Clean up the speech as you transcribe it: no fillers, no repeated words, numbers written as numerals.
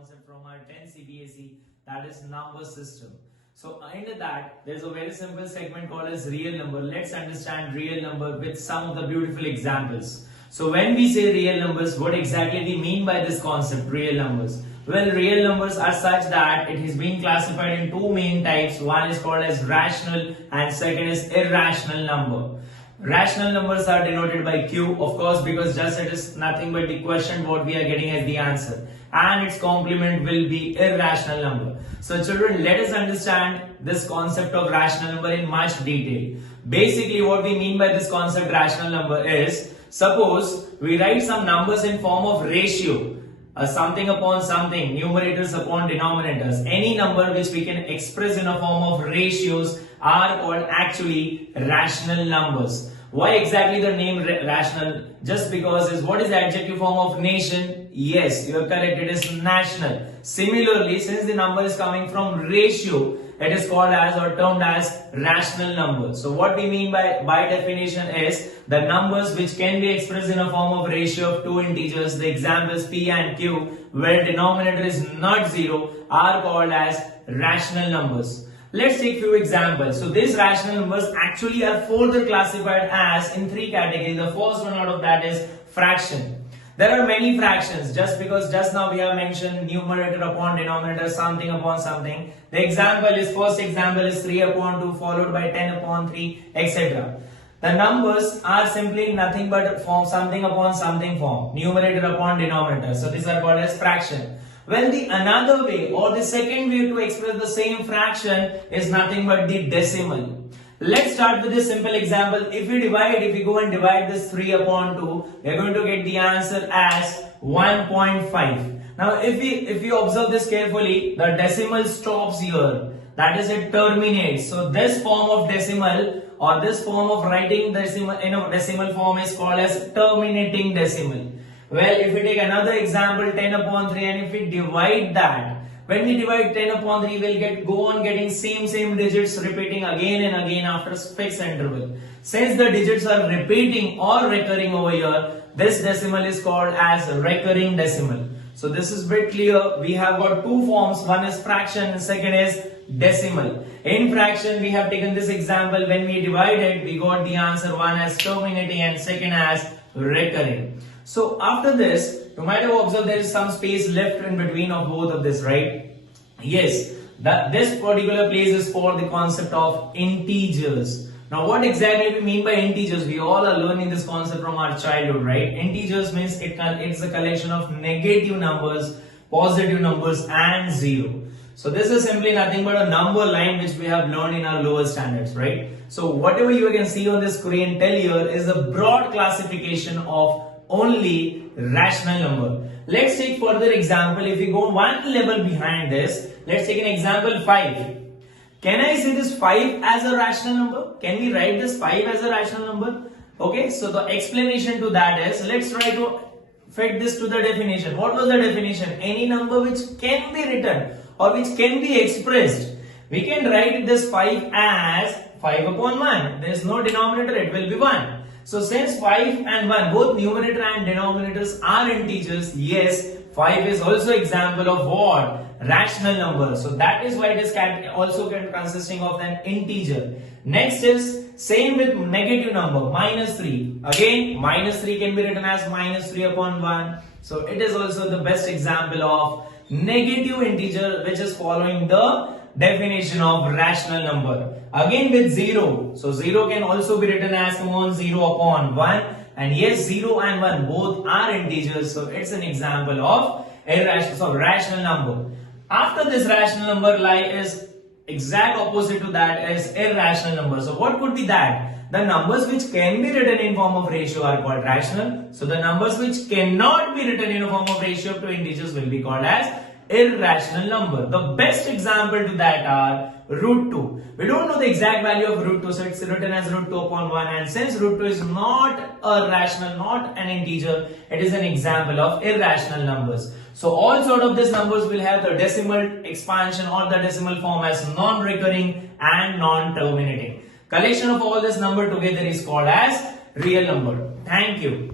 concept from our 10 CBSE, that is number system. So under that, there's a very simple segment called as real number. Let's understand real number with some of the beautiful examples. So when we say real numbers, what exactly we mean by this concept, real numbers? Well, real numbers are such that it is being classified in two main types. One is called as rational and second is irrational number. Rational numbers are denoted by Q, of course, because just it is nothing but the question what we are getting as the answer, and its complement will be irrational number. So children, let us understand this concept of rational number in much detail. Basically what we mean by this concept rational number is, suppose we write some numbers in form of ratio, something upon something, numerators upon denominators. Any number which we can express in a form of ratios are called actually rational numbers. Why exactly the name rational? Just because is what is the adjective form of nation? Yes, you are correct, it is national. Similarly, since the number is coming from ratio, it is called as or termed as rational number. So what we mean by definition is the numbers which can be expressed in a form of ratio of two integers, the examples p and q, where denominator is not zero, are called as rational numbers. Let's take few examples. So these rational numbers actually are further classified as in three categories. The first one out of that is fraction. There are many fractions, just because just now we have mentioned numerator upon denominator, something upon something. The first example is 3 upon 2 followed by 10 upon 3, etc. The numbers are simply nothing but form something upon something form, numerator upon denominator. So these are called as fraction. Well, the another way or the second way to express the same fraction is nothing but the decimal. Let's start with this simple example. If we go and divide this 3 upon 2, we are going to get the answer as 1.5. Now, if we observe this carefully, the decimal stops here. That is, it terminates. So this form of decimal or this form of writing decimal in a decimal form is called as terminating decimal. Well, if we take another example, 10 upon 3, and if we divide that, when we divide 10 upon 3, we'll go on getting same digits repeating again and again after a fixed interval. Since the digits are repeating or recurring over here, this decimal is called as recurring decimal. So this is bit clear. We have got two forms. One is fraction and second is decimal. In fraction, we have taken this example. When we divided, we got the answer, one as terminating and second as recurring. So after this, you might have observed there is some space left in between of both of this, right? Yes, this particular place is for the concept of integers. Now what exactly we mean by integers? We all are learning this concept from our childhood, right? Integers means it's a collection of negative numbers, positive numbers and zero. So this is simply nothing but a number line which we have learned in our lower standards, right? So whatever you can see on the screen tell here is the broad classification of only rational number. Let's take further example. If we go one level behind this, let's take an example 5. Can I say this 5 as a rational number? Can we write this 5 as a rational number? Okay, so the explanation to that is, let's try to fit this to the definition. What was the definition? Any number which can be written or which can be expressed. We can write this 5 as 5 upon 1. There is no denominator, it will be 1. So since 5 and 1, both numerator and denominators are integers, yes, 5 is also example of what? Rational number. So that is why it is also consisting of an integer. Next is same with negative number, -3. Again, -3 can be written as -3 upon 1. So it is also the best example of negative integer which is following the definition of rational number. Again with 0. So 0 can also be written as 0 upon 1. And yes, 0 and 1 both are integers. So it's an example of rational number. After this rational number is exact opposite to that is irrational number. So what could be that? The numbers which can be written in form of ratio are called rational. So the numbers which cannot be written in a form of ratio of two integers will be called as irrational number. The best example to that are √2. We don't know the exact value of √2, so it's written as √2 upon 1, and since √2 is not a rational, not an integer, it is an example of irrational numbers. So all sort of these numbers will have the decimal expansion or the decimal form as non-recurring and non-terminating. Collection of all this number together is called as real number. Thank you.